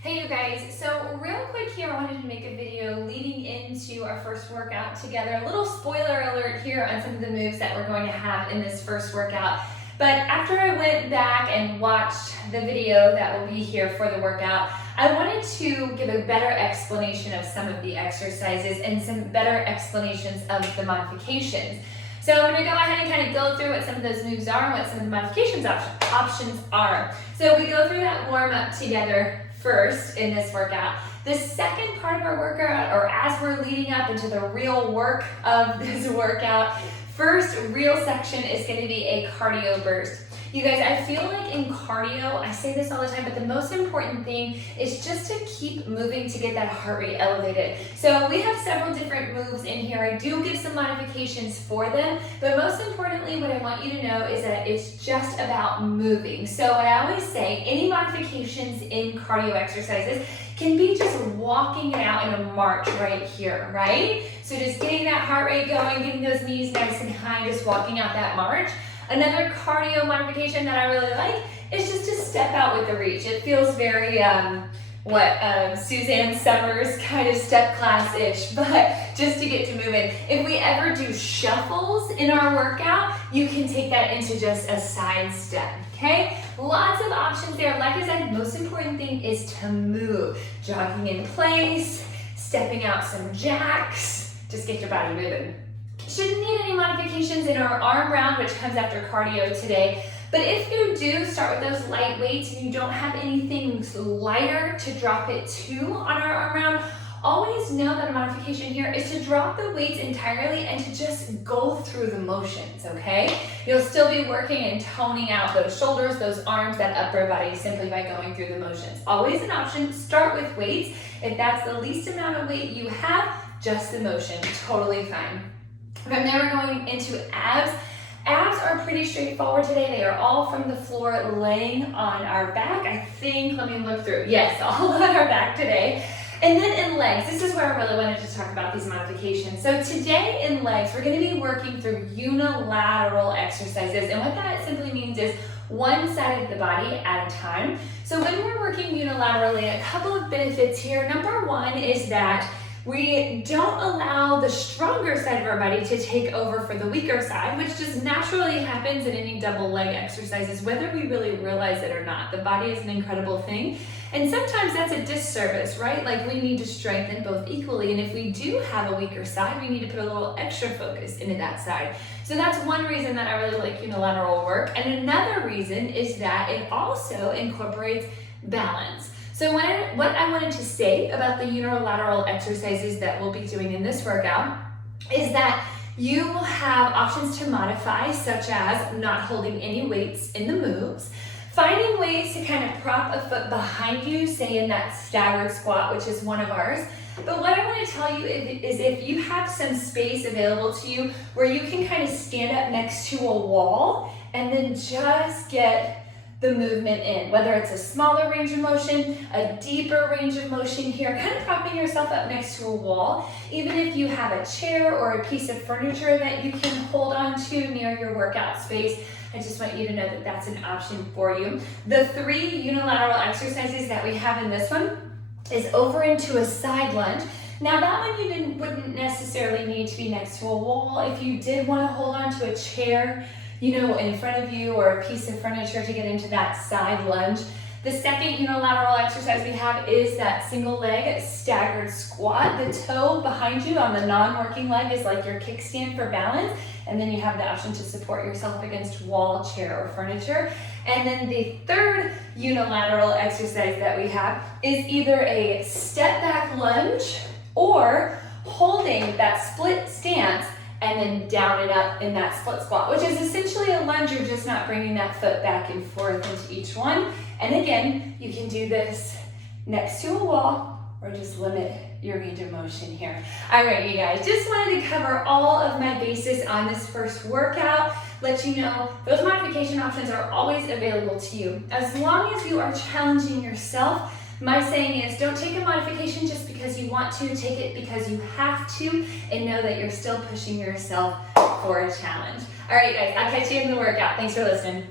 Hey you guys, so real quick here, I wanted to make a video leading into our first workout together. A little spoiler alert here on some of the moves that we're going to have in this first workout. But after I went back and watched the video that will be here for the workout, I wanted to give a better explanation of some of the exercises and some better explanations of the modifications. So I'm going to go ahead and kind of go through what some of those moves are and what some of the modifications options are. So we go through that warm up together first in this workout. The second part of our workout, or as we're leading up into the real work of this workout, first real section is going to be a cardio burst. You guys, I feel like in cardio, I say this all the time, but the most important thing is just to keep moving to get that heart rate elevated. So we have several different moves in here. I do give some modifications for them, but most importantly, what I want you to know is that it's just about moving. So I always say any modifications in cardio exercises can be just walking it out in a march right here, right? So just getting that heart rate going, getting those knees nice and high, just walking out that march. Another cardio modification that I really like is just to step out with the reach. It feels very, Suzanne Summers kind of step class-ish, but just to get to moving. If we ever do shuffles in our workout, you can take that into just a side step, okay? Lots of options there. Like I said, most important thing is to move. Jogging in place, stepping out some jacks, just get your body moving. Shouldn't need any modifications in our arm round, which comes after cardio today. But if you do start with those light weights and you don't have anything lighter to drop it to on our arm round, always know that a modification here is to drop the weights entirely and to just go through the motions, okay? You'll still be working and toning out those shoulders, those arms, that upper body simply by going through the motions. Always an option, start with weights. If that's the least amount of weight you have, just the motion, totally fine. From there, we're going into abs. Abs are pretty straightforward today. They are all from the floor laying on our back. I think, let me look through. Yes, all on our back today. And then in legs, this is where I really wanted to talk about these modifications. So today in legs, we're going to be working through unilateral exercises. And what that simply means is one side of the body at a time. So when we're working unilaterally, a couple of benefits here. Number one is that we don't allow the stronger side of our body to take over for the weaker side, which just naturally happens in any double leg exercises, whether we really realize it or not. The body is an incredible thing. And sometimes that's a disservice, right? Like we need to strengthen both equally. And if we do have a weaker side, we need to put a little extra focus into that side. So that's one reason that I really like unilateral work. And another reason is that it also incorporates balance. So what I wanted to say about the unilateral exercises that we'll be doing in this workout is that you will have options to modify, such as not holding any weights in the moves, finding ways to kind of prop a foot behind you, say in that staggered squat, which is one of ours. But what I want to tell you is if you have some space available to you where you can kind of stand up next to a wall and then just get the movement in, whether it's a smaller range of motion, a deeper range of motion here, kind of propping yourself up next to a wall. Even if you have a chair or a piece of furniture that you can hold on to near your workout space, I just want you to know that that's an option for you. The 3 unilateral exercises that we have in this one is over into a side lunge. Now that one you wouldn't necessarily need to be next to a wall. If you did want to hold on to a chair, in front of you, or a piece of furniture to get into that side lunge. The second unilateral exercise we have is that single leg staggered squat. The toe behind you on the non-working leg is like your kickstand for balance, and then you have the option to support yourself against wall, chair, or furniture. And then the third unilateral exercise that we have is either a step back lunge or holding that split stance and then down and up in that split squat, which is essentially a lunge. You're just not bringing that foot back and forth into each one. And again, you can do this next to a wall or just limit your range of motion here. All right, you guys, just wanted to cover all of my bases on this first workout. Let you know those modification options are always available to you. As long as you are challenging yourself, my saying is don't take a modification just because you want to, take it because you have to, and know that you're still pushing yourself for a challenge. All right, guys, I'll catch you in the workout. Thanks for listening.